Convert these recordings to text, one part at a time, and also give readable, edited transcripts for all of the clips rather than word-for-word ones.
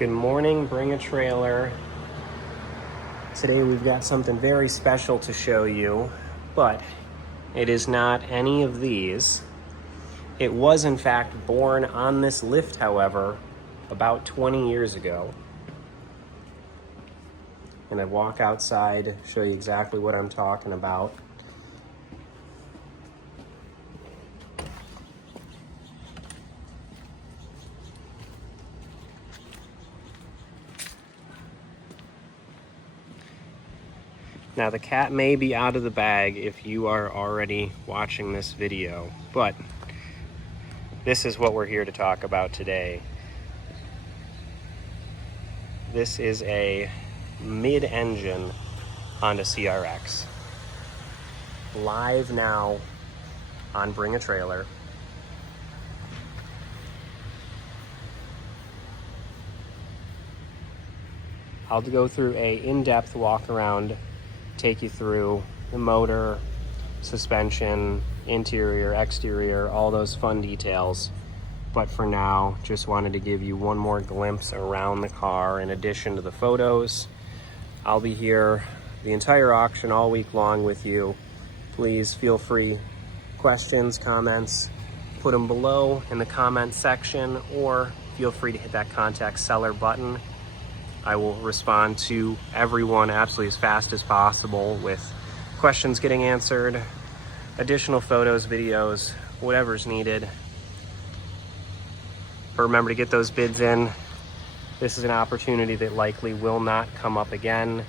Good morning, bring a trailer. Today we've got something very special to show you, but it is not any of these. It was in fact born on this lift, however, about 20 years ago. And I walk outside, show you exactly what I'm talking about. Now the cat may be out of the bag if you are already watching this video, but this is what we're here to talk about today. This is a mid-engine Honda CRX. Live now on Bring a Trailer. I'll go through a in-depth walk around, take you through the motor, suspension, interior, exterior, all those fun details. But for now, just wanted to give you one more glimpse around the car in addition to the photos. I'll be here the entire auction all week long with you. Please feel free, questions, comments, put them below in the comment section, or feel free to hit that contact seller button. I will respond to everyone absolutely as fast as possible with questions getting answered, additional photos, videos, whatever's needed. But remember to get those bids in. This is an opportunity that likely will not come up again.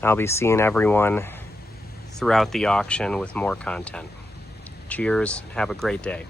I'll be seeing everyone throughout the auction with more content. Cheers, have a great day.